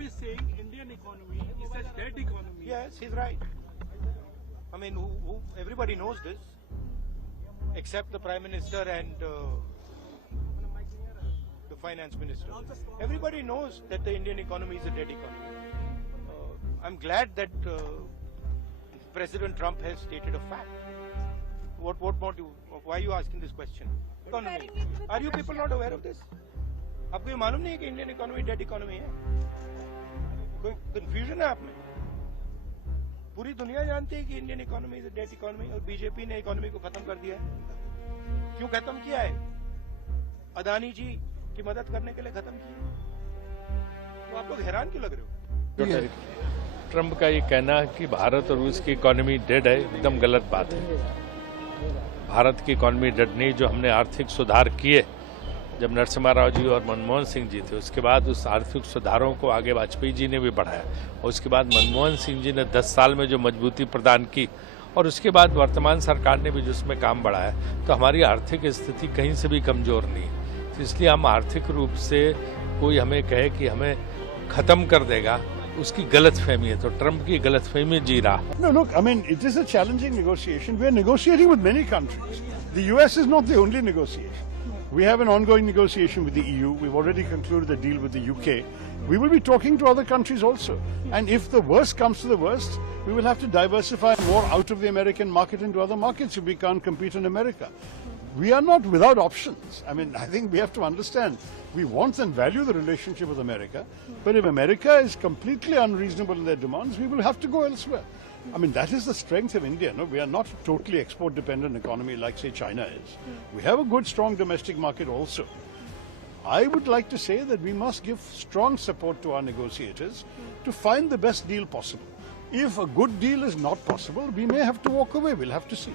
Trump is saying Indian economy is a dead economy. Yes, he's right. I mean, everybody knows this, except the Prime Minister and the Finance Minister. Everybody knows that the Indian economy is a dead economy. I'm glad that President Trump has stated a fact. What more do you, why are you asking this question? Economy. Are you people not aware of this? आपको ये मालूम नहीं है कि Indian economy dead economy है? कोई confusion है आप में? पूरी दुनिया जानती है कि Indian economy is a dead economy और बीजेपी ने इकोनॉमी को खत्म कर दिया है। क्यों खत्म किया है? अदानी जी की मदद करने के लिए खत्म किया। तो आप लोग हैरान क्यों लग रहे हो? ट्रंप का ये कहना कि भारत और रूस की इकोनॉमी डेड है, एकदम गलत बात है। भारत की इकोनॉमी डेड नहीं, जो हमने आर्थिक सुधार किए जब नरसिम्हा राव जी और मनमोहन सिंह जी थे, उसके बाद उस आर्थिक सुधारों को आगे वाजपेयी जी ने भी बढ़ाया और उसके बाद मनमोहन सिंह जी ने 10 साल में जो मजबूती प्रदान की और उसके बाद वर्तमान सरकार ने भी जिसमें काम बढ़ाया, तो हमारी आर्थिक स्थिति कहीं से भी कमजोर नहीं है। तो इसलिए हम आर्थिक रूप से कोई हमें कहे कि हमें खत्म कर देगा, उसकी गलतफहमी है। तो ट्रंप की गलतफहमी जी रहा। No, look, I mean, it is a challenging negotiation. We are negotiating with many countries. The US is not the only negotiation. We have an ongoing negotiation with the EU. We've already concluded a deal with the UK. We will be talking to other countries also. And if the worst comes to the worst, we will have to diversify more out of the American market into other markets if we can't compete in America. We are not without options. I mean, I think we have to understand, we want and value the relationship with America, but if America is completely unreasonable in their demands, we will have to go elsewhere. I mean, that is the strength of India. No, we are not a totally export-dependent economy like, say, China is. We have a good, strong domestic market also. I would like to say that we must give strong support to our negotiators to find the best deal possible. If a good deal is not possible, we may have to walk away. We'll have to see.